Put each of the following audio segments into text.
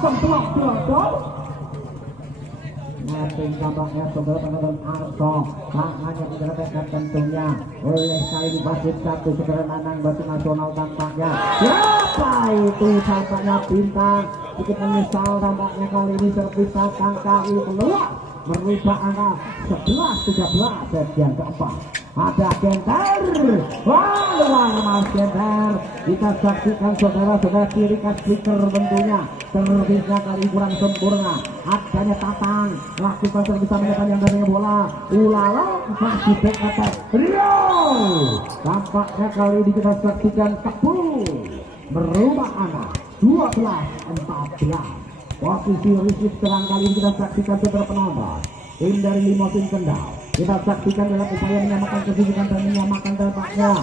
semplok dodol. Nanti tampaknya saudara penonton Arso tangannya digerakkan tentunya oleh Said Basit satu saudara Nanang Batu Nasional tampaknya. Siapa itu tampaknya bintang sedikit menyesal tampaknya kali ini servis Kakang kali keluar merubah angka 11-13 set yang keempat. Ada Genter, wah luar mas Genter. Kita saksikan saudara-saudara kiri speaker tentunya servisnya kali kurang sempurna. Adanya Tatang lakukan servis yang dari bola. Ulala masih back attack Rio. Tampaknya kali ini kita saksikan Tepu merubah angka 12-14. Posisi risik serang kali ini kita saksikan saudara penonton. Tim dari Limosin Kendal kita saksikan dalam upaya menyamakan kedudukan dan menyamakan tampaknya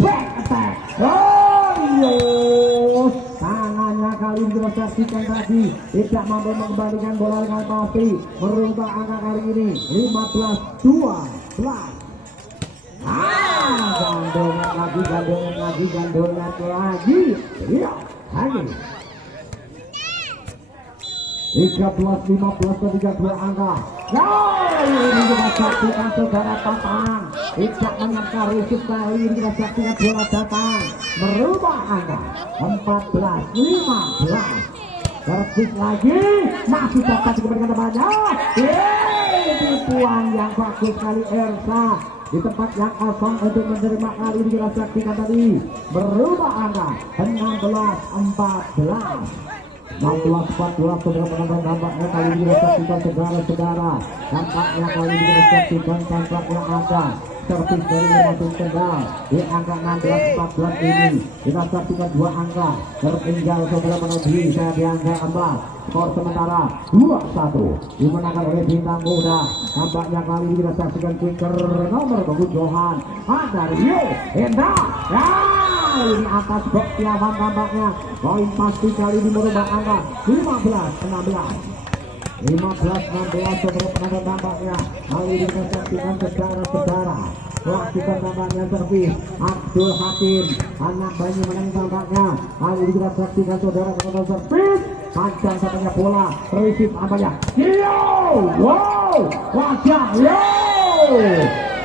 back attack. Oh, tangannya kali ini kita saksikan tadi tidak mampu mengembalikan bola dengan pasti merubah angka kali ini 15-12. Gandongan lagi. Iya, lagi. 13-15 ketika dua angka. Ini kita saksikan saudara Tatang tidak menyangka risik kali ini kita saksikan bola datang merubah angka 14-15. Servis lagi masih dapat dikembalikan temannya. Tipuan yang bagus kali Ersa di tempat yang kosong untuk menerima kali ini kita saksikan tadi berubah angka 16-14. 16-14 saudara penonton tampaknya kali ini kita saksikan saudara-saudara. Tampaknya kali ini kita saksikan tampaknya ada servis dari Limosin Kendal di angka 16-14 ini. Kita saksikan dua angka tertinggal saudara penonton bisa di angka 4. Skor sementara 2-1 dimenangkan oleh bintang muda. Tampaknya kali ini kita saksikan kicker nomor bagus Johan ada Rio Hendra. Ini atas box Tiawan tampaknya poin pasti kali ini merubah angka 15-16 saudara penonton tampaknya kali ini kita saksikan saudara-saudara lakukan tampaknya servis Abdul Hakim anak Banyu menang tampaknya kali ini kita saksikan saudara penonton servis panjang tampaknya bola resip tampaknya yo wow wajah yo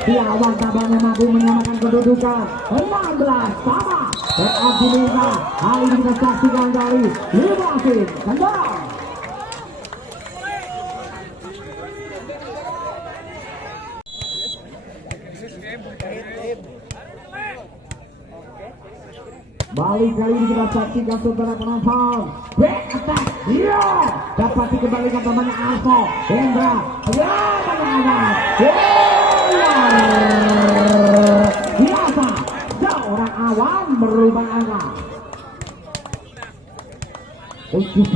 Tiawan tampaknya mampu menyamakan kedudukan 16 sama. Berarti kita kali ini kita saksikan dari Limosin Kendal. Balik kali ini kita saksikan saudara penonton. Back attack, iya dapat dikembalikan temannya Arso Hendra. Ya teman-teman. Biasa seorang Awan merubah angka 17-16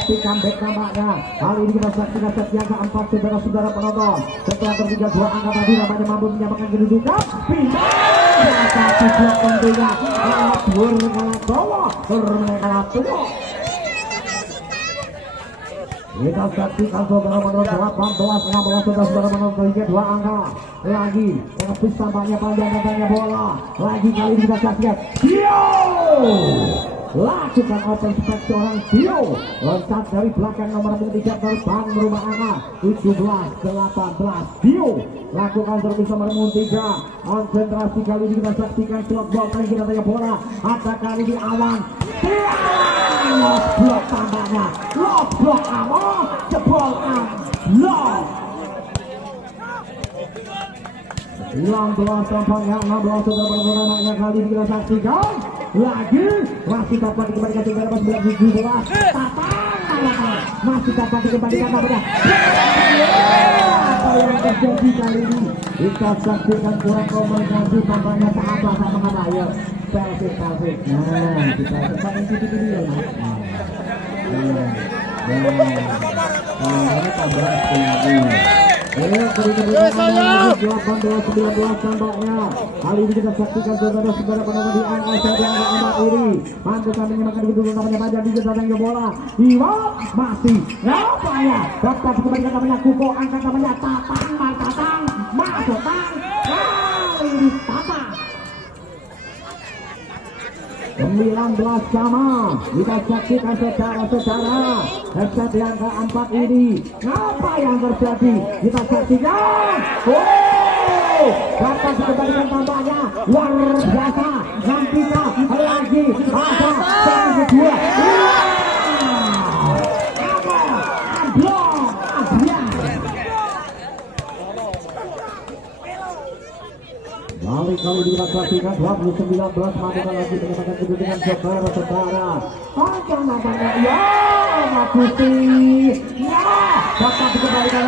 epic comeback tampaknya. Kali ini kita saksikan set yang keempat saudara-saudara penonton. Setelah tertinggal dua angka tadi namanya mampu menyamakan kedudukan. Pindah satu blok tentunya kalah dhuwur kalah dawa kalah tua. Kita saksikan saudara menonton 18-16 saudara menonton dua angka lagi servis tampaknya panjang datangnya bola lagi kali ini kita saksikan Dio lakukan open spek seorang Dio loncat dari belakang nomor 3 terbang merubah angka 17-18 Dio lakukan servis nomor 3 konsentrasi kali ini kita saksikan slot ball kali kita tanya bola ada kali di Awan lost block tampaknya lost block Awan jebol lost 16 tampaknya 16 saudara penonton anaknya kali ini kita saksikan lagi masih dapat dikembalikan saudara pas 17 Tatang masih dapat dikembalikan tampaknya apa yang terjadi kali ini kita saksikan kurang komunikasi tampaknya apa sama kata ya pelfik nah kita sekarang itu dia ini tambahan lagi 18-19 tampaknya kali ini kita saksikan saudara-saudara penonton di angka yang keempat ini mampu kami menyamakan kedudukan namanya panjang di datangnya bola Iwa masih apa ya dapat dikembalikan namanya Kuko angkat namanya Tatang kali ini Tatang 19 sama. Kita saksikan saudara-saudara, headset yang keempat ini apa yang terjadi, kita saksikan. Dapat dikembalikan tampaknya luar biasa. Nantinya lagi ada yang kedua. Kali kita saksikan 2019 masukkan lagi mendapatkan kedudukan saudara-saudara. Panjang nampaknya, ya Magusti, ya dapat dikembalikan.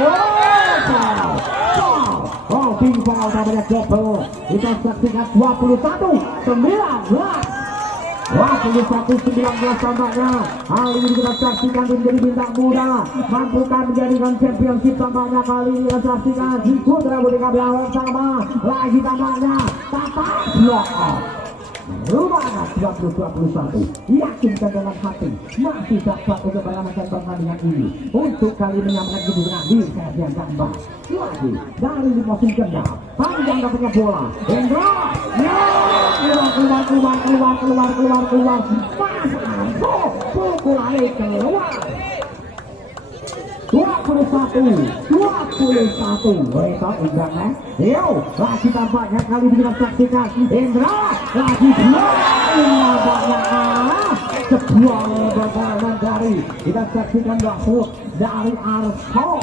Bingkong namanya double. Kita saksikan 21-19 tampaknya. Kali ini kita saksikan menjadi bintang muda, mampukan menjadikan championship tampaknya. Kali ini kita saksikan Putra Putri Kabilawan sama lagi tampaknya. Tata blok Rumah 2021 yakinkan dalam hati masih dapat untuk menyelamatkan pertandingan ini untuk kali menyamakan kedudukan di set yang keempat. Lagi dari musim kendal panjang dapatnya bola Hendra keluar pukulannya keluar 21 rekor Indra. Yo lagi tampaknya kali ini kita saksikan Indra lagi sebuah lebaran dari kita saksikan waktu dari Arso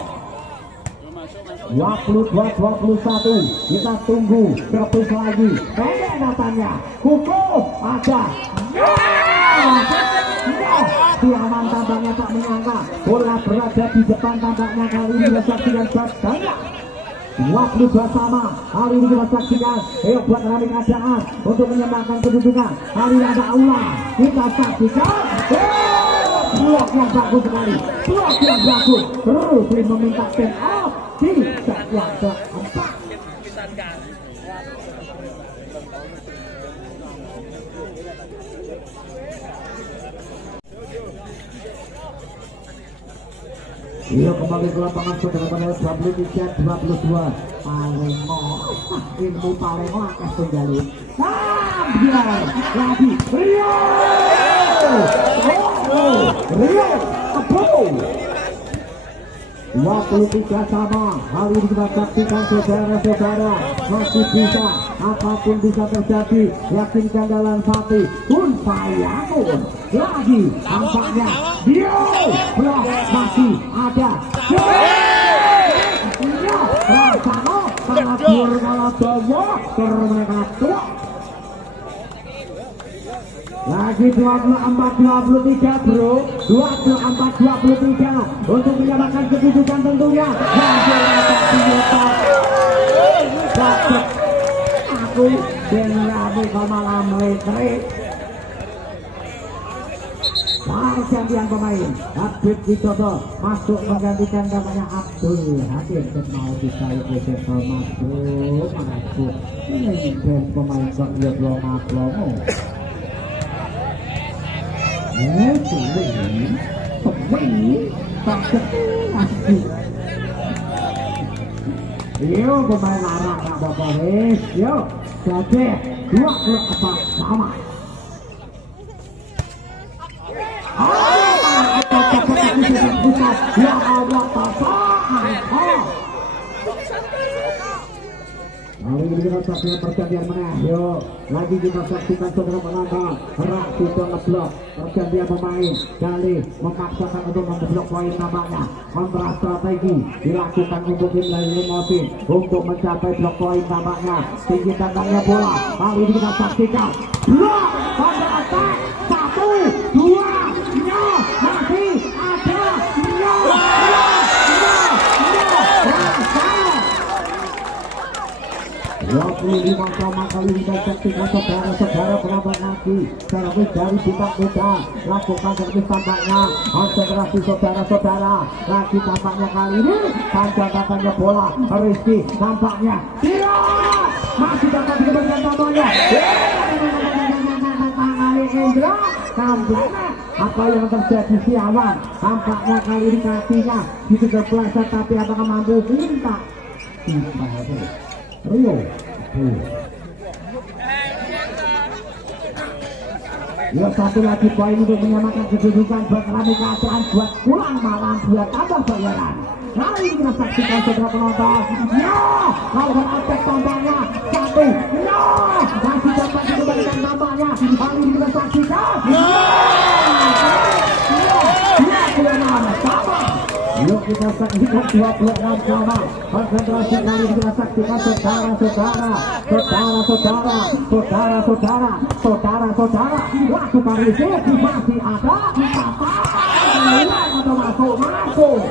22-21. Kita tunggu terus lagi pendek datanya hukum ada Tiaman tampaknya tak menyangka bola berada di depan tampaknya. Kali ini kita saksikan banyak 22 sama. Kali ini kita saksikan buat rally keadaan untuk menyamakan kedudukan. Kali ini ada Aula, kita saksikan blok yang bagus sekali, blok yang bagus. Terus meminta stand up di set yang keempat. Iya kembali ke lapangan saudara pada WT22 Palemo. Ilmu Palemo akan tunggalin. Biar lagi Rio Apo 23 sama. Hal ini kita saksikan saudara-saudara, masih bisa, apapun bisa terjadi. Yakinkan dalam hati pun sayangun lagi tampaknya dia blok masih ada. Rasano sangat berkaladowo mereka tua. Lagi 24-23 bro, 24-23 untuk menyamakan kedudukan tentunya. Aku generasi malam retret. Para champion pemain Habib Widodo masuk menggantikan namanya Abdul Hakim dan mau dicari oleh Thomas bro. Mengaku ini pemain kok dia belum aplomo. Yo pemain larang gak apa-apa wis. Yo jadi 24 sama. Ya Allah Hari ini kita saksikan pergantian menang. Yo, lagi kita saksikan saudara penonton. Rak sudah ngeblok. Pergantian pemain. Kali memaksakan untuk memblok poin namanya. Kontra strategi dilakukan untuk tim Limosin untuk mencapai blok poin namanya. Tinggi tandangnya bola. Kali ini kita saksikan blok pada atas 1, 2, masih ada 25 sama. Kali kita saksikan saudara-saudara penonton lagi servis dari bintang muda lakukan servis tampaknya konsentrasi saudara-saudara lagi tampaknya. Kali ini panjang katanya bola Rizky tampaknya dia masih dapat dikembalikan tampaknya kali Indra tampaknya. Apa yang terjadi Siawan tampaknya kali ini kakinya dikejar peleset tapi apakah mampu minta Rio Ya satu lagi poin untuk menyamakan kedudukan buat Pramuka Trans buat pulang malam buat tambah bayaran. Kali ini kita saksikan saudara penonton. Ya, lawan aspek tampaknya satu. Ya, masih dapat dikembalikan tampaknya. Kali ini kita saksikan. Ya, sama. Yuk kita saksikan 26 sama. Konsentrasi kali ini kita saksikan saudara. Lakukan riset masih ada apa? Atau masuk.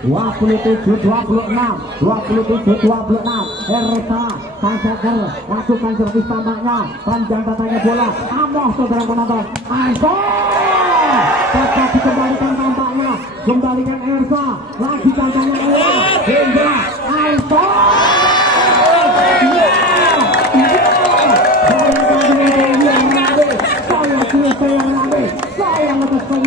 27-26 Ersa Tansaker lakukan servis tampaknya panjang tatanya bola amoh saudara penonton Arso dapat dikembalikan tampaknya kembalikan Ersa lagi tampaknya Hendra Arso saya lepas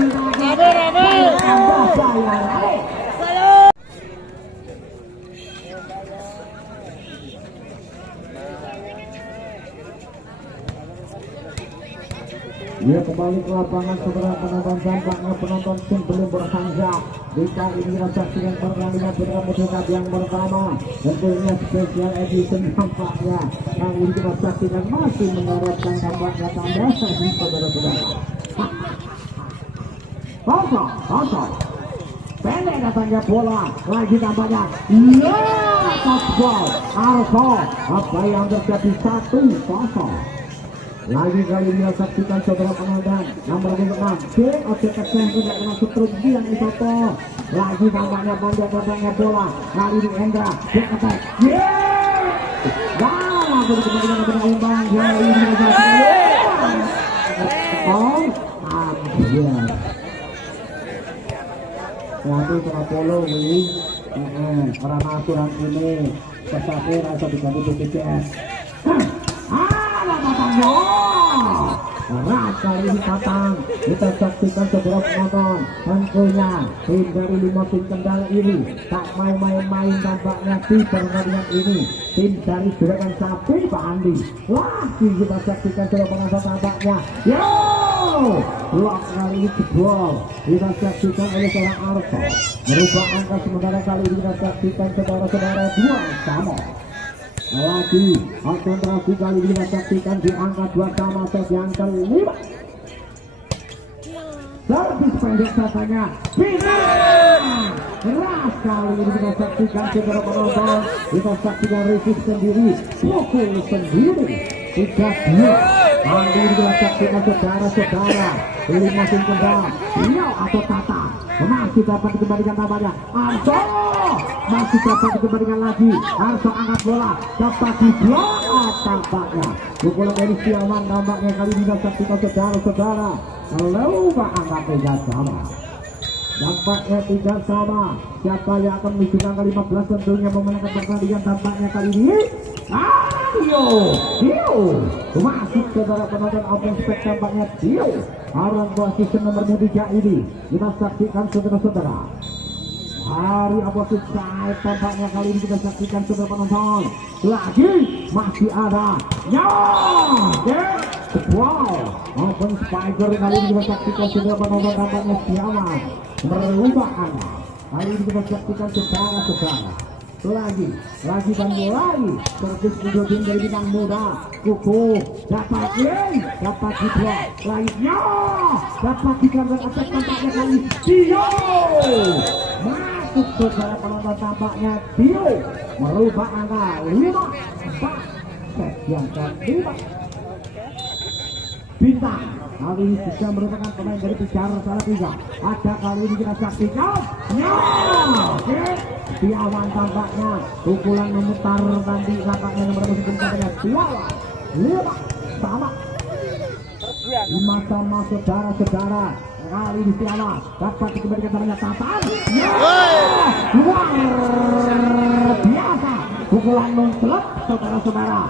ya kembali ke lapangan saudara penonton tampaknya penonton tim belum bersanjak jika ini saksikan pertandingan putra putri yang pertama tentunya spesial edition tampaknya yang ini kita saksikan masih menerapkan tampaknya tanda sesi saudara-saudara kosong pendek datangnya bola lagi tampaknya ya touchball Arso apa yang terjadi 1-0 lagi kali ini saksikan saudara penonton nomor 6 objek yang tidak kena struk yang Isoto lagi tampaknya panjang datangnya bola kali ini Hendra dia attack langsung dikembalikan ke imbang kali ini nanti tengah polo ini orang aturan ini kesakir atau diganti BPJS kali ini Tatang kita saksikan saudara penonton tentunya tim dari 5 tim kendala ini tak main-main tampaknya di pertandingan ini tim dari Juragan Sapi Pak Andi lagi kita saksikan saudara penonton tampaknya blok kali ini jebol kita saksikan oleh seorang Arso merubah angka sementara kali ini kita saksikan saudara-saudara 2 sama lagi konsentrasi kali ini kita saksikan di angka 2 sama set yang kelima servis pendek katanya keras kali ini kita saksikan saudara penonton kita saksikan resip sendiri pukul sendiri 3-2 Andi kita saksikan saudara-saudara 5 tim kendal Rio atau Tata masih dapat dikembalikan tampaknya Arso masih dapat dikembalikan lagi Arso angkat bola dapat diblok tampaknya pukulan dari Siaman tampaknya kali ini kita saksikan saudara-saudara lupa angkat 3 sama nampaknya 3 sama siapa yang akan menuju angka 15 tentunya memenangkan pertandingan tampaknya kali ini Dio masih saudara penonton open spek tampaknya Dio orang posisi nomor 3 ini kita saksikan saudara-saudara hari aposit saya tampaknya kali ini kita saksikan saudara penonton lagi masih ada wow open spiker kali ini kita saksikan saudara penonton tampaknya siapa merubah angka kali ini kita saksikan saudara-saudara lagi dan mulai servis tim dari bintang muda kuku dapat diblok lainnya dapat digambar atas tampaknya kali Dio masuk saudara penonton tampaknya Dio merubah angka 5-4 set yang ke-5 bintang kali ini bisa merupakan pemain dari Pijar Salatiga ada kali ini kita saksikan Piawan tampaknya pukulan memutar nanti tampaknya nomor musim katanya Piawan 5 sama saudara-saudara kali ini Piawan dapat dikembalikan tampaknya Tatan luar biasa pukulan nonselap saudara-saudara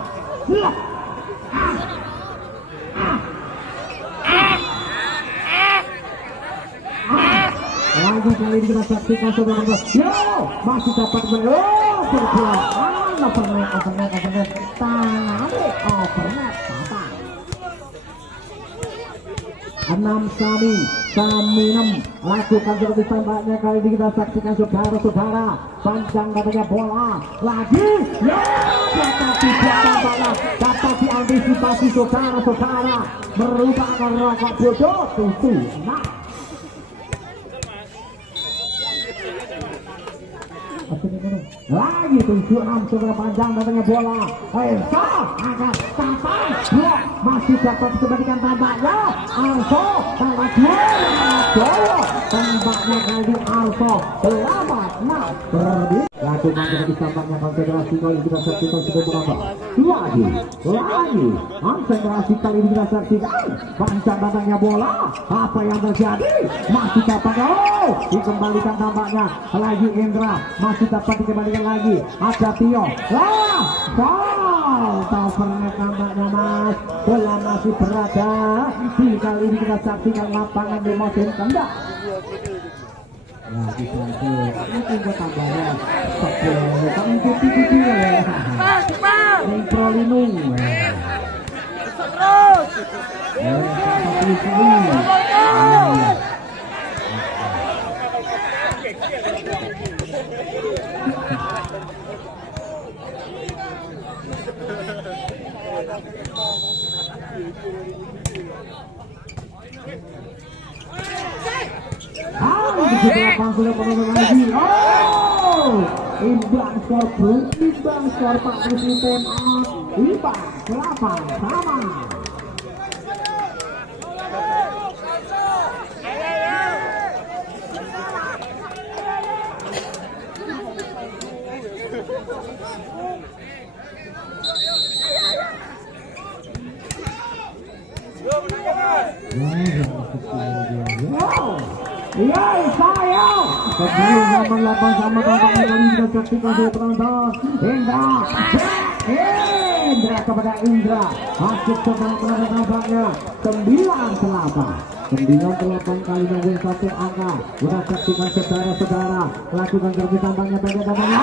lagi kali ini kita saksikan saudara masih dapat berpelan tangan overnet patah. 6 Sami 6 lakukan seperti tembaknya kali ini kita saksikan saudara-saudara, panjang katanya bola lagi ya, tetapi tampaknya dapat diantisipasi saudara-saudara, merupakan rokok bodoh 7-6. Lagi 7-6 saudara, panjang datangnya bola Enzo angkat tampang blok, masih dapat dikembalikan tampaknya Arso tanggal 2 Jowo, tembaknya kali Arso 8-6 berbeda. Lakukan seperti tampaknya konsentrasi kali kita saksikan sebagai berapa lagi konsentrasi kali ini kita saksikan, panjang datangnya bola, apa yang terjadi masih dapat dikembalikan tampaknya lagi Indra, masih dapat dikembalikan lagi ada Tio overnet tampaknya mas, bola masih berada di kali ini kita saksikan lapangan di musim tendang. Ya dibantu mungkin ke tambahnya sepuluh kami tipi ya yang prolinung imbang skor bro, imbang skor Pak Rusli Temat, imbang 8 sama. Iya, saya sebelum nomor 8 sama tampaknya kali kita saksikan dari penonton Indra kepada Indra masuk ke penonton tampaknya 9-8 kali nungguin satu angka. Udah saksikan saudara-saudara, lakukan seperti tampaknya tampaknya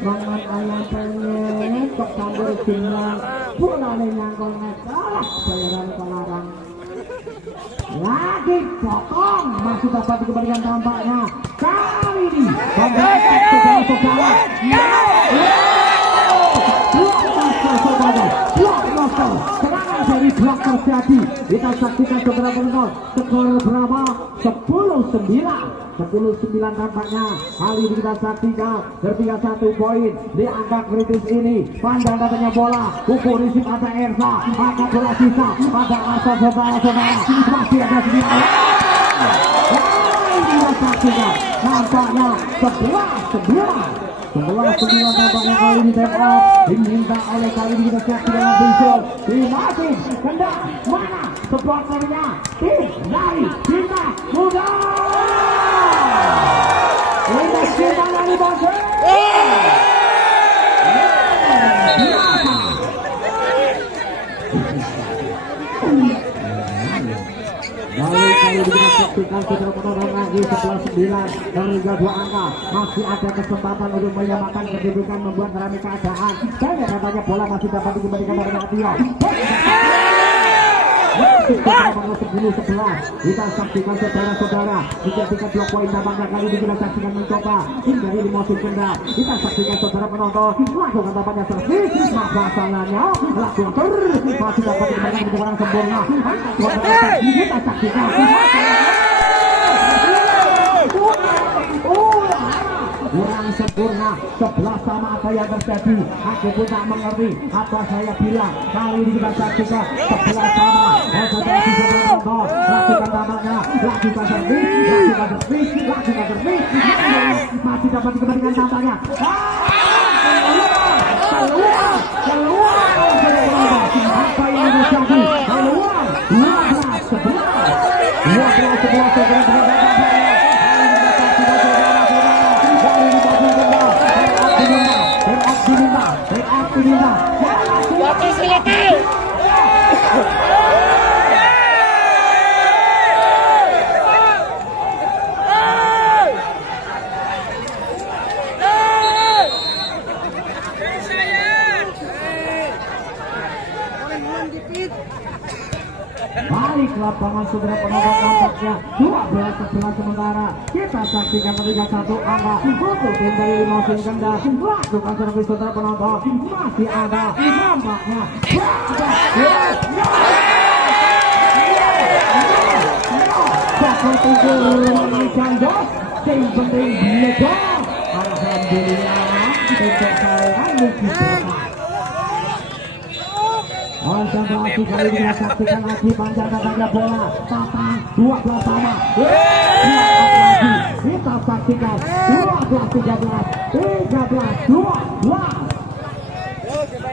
mangan ayam pengen kok campur jumlah bola nyangkol kalah bayaran kelarang lagi potong, masih dapat dikembalikan tampaknya kali ini saudara-saudara serangan dari blok terjadi, kita saksikan saudara penonton, skor berapa 10-9 tampaknya kali ini kita saksikan ketika 1 poin di angka kritis ini. Pandang datanya bola, ukur risik ada Ersa, angkat bola sisa ada Arso, saudara-saudara masih ada 9. Kita saksikan nampaknya 11-9 tampaknya kali ini tap out diminta oleh kali ini kita saksikan dengan visual dimakin kendang mana supporternya tim dari Cinta Muda Linda Cinta dari Bangsa kali ini kita saksikan saudara penonton lagi 11-9 dan hingga 2 angka masih ada kesempatan untuk menyamakan kedudukan, membuat rame keadaan. Dan katanya bola masih dapat dikembalikan dari Tio. 10-11 kita saksikan saudara-saudara dijadikan 2 poin tampaknya kali ini kita saksikan mencoba hindari di musim kendal. Kita saksikan saudara penonton lakukan tampaknya servis masalahnya lakukan masih dapat dikembalikan di kurang sempurna. Kita saksikan kurang sempurna 11 sama apa yang terjadi. Aku pun tak mengerti apa saya bilang. Kali ini kita saksikan 11 sama. Lakukan tampaknya, lakukan servis, masih dapat dikembalikan tampaknya. Keluar, apa yang terjadi? Keluar, 11-11 Balik lapangan saudara penonton tampaknya 12-11 sementara. Kita saksikan ketika satu angka untuk tim dari Limosin Kendal. Lakukan servis saudara penonton. Masih ada nampaknya. Satu tujuh menaikan dos. Tim penting Diego. Alhamdulillah untuk saya Lucky. Konsentrasi kali ini kita saksikan lagi panjang datangnya bola. Tatang 12 sama. Lagi kita saksikan 12-13, 13-12.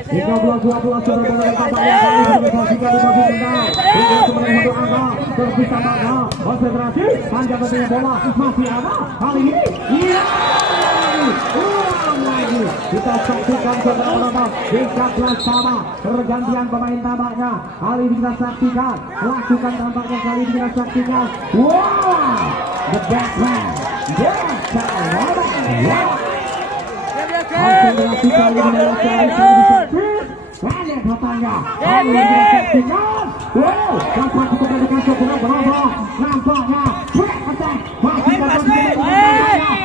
13-12 sudah berada tampaknya kali ini kita saksikan di posisi tengah. Ini sebenarnya satu angka terpisah angka. Konsentrasi panjang datangnya bola masih ada kali ini. Iya. Ulang lagi kita saksikan saudara penonton 13 sama pergantian pemain tampaknya kali ini kita saksikan lakukan tampaknya kali ini kita saksikan wow the backman konsentrasi kali ini banyak katanya kali ini kita saksikan wow dapat kita berikan saudara penonton nampaknya back attack masih dapat kita berikan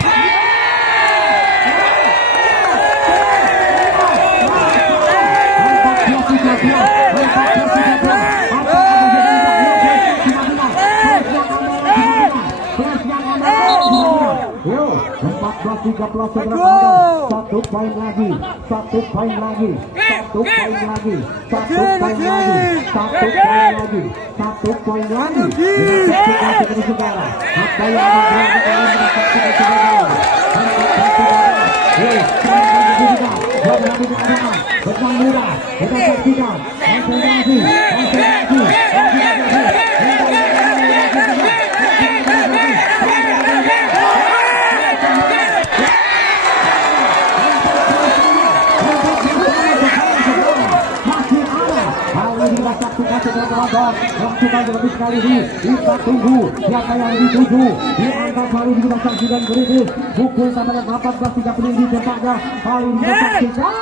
satu poin lagi, satu poin lagi, satu poin lagi, satu poin lagi, satu poin lagi, satu poin lagi. Kita saudara, apa yang kita saksikan lakukan lebih sekali ini kita tunggu siapa yang dituju di angka kali ini kita saksikan berikut pukul sampai 18.30 di tempatnya kali ini kita saksikan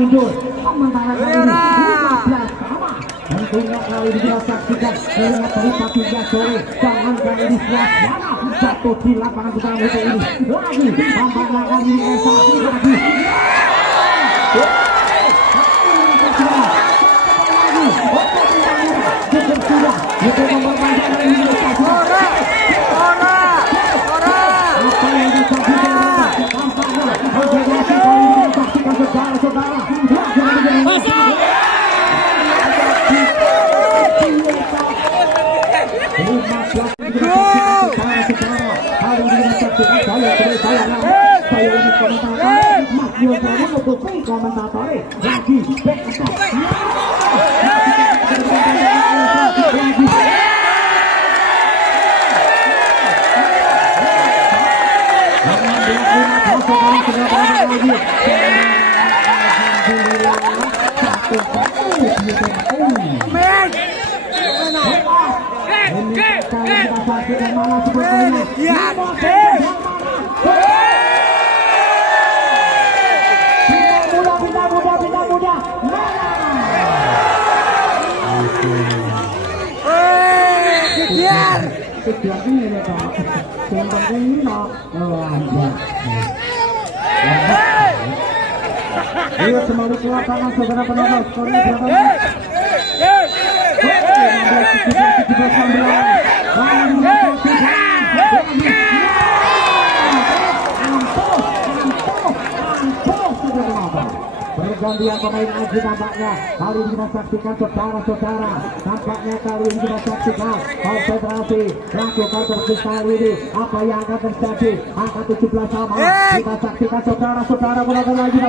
15 sementara kali ini 15 sama. Tentunya kali ini kita saksikan melihat dari Pak sore jangan kali ini suasana jatuh di lapangan utama ini lagi tampaknya kali ini Esa lagi Lihat kembali ke lapangan saudara penonton skornya berapa? 17-16. Pergantian pemain lagi tampaknya kali ini kita saksikan saudara-saudara, tampaknya kali ini kita saksikan konsentrasi lakukan terus kali ini apa yang akan terjadi angka 17 sama kita saksikan saudara-saudara melakukan lagi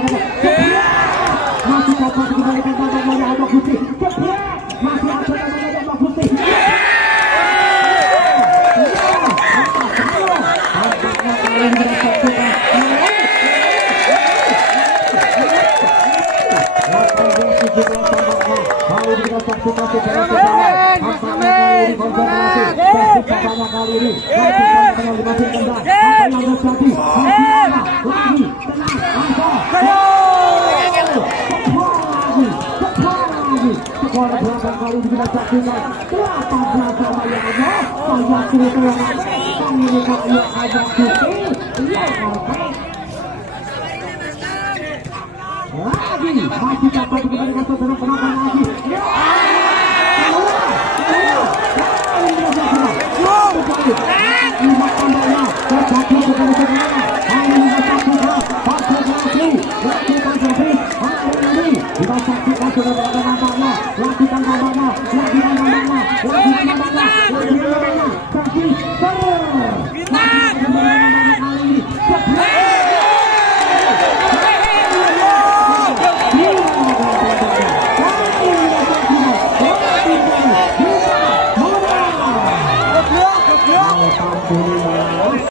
masih dapat dikembalikan tampaknya Abang Putih masih ada tampaknya Abang Putih tampaknya kali ini kita saksikan ini. Lagi dimasukkan dah. Apa yang terjadi? Lagi tenang, langsung. Skor belakang kali ini kita saksikan 18 sama ya Allah. Saya cerita yang kami ini kaya ajak cuti. Iya perfect. Lagi masih dapat kita dengan saudara penonton lagi. Lima tambahnya terjadi kepada saudara. Hanya kita saksikan pasal lagi konsentrasi hari ini kita saksikan saudara nampaknya lakukan tambahnya lagi tambahnya tapi seru.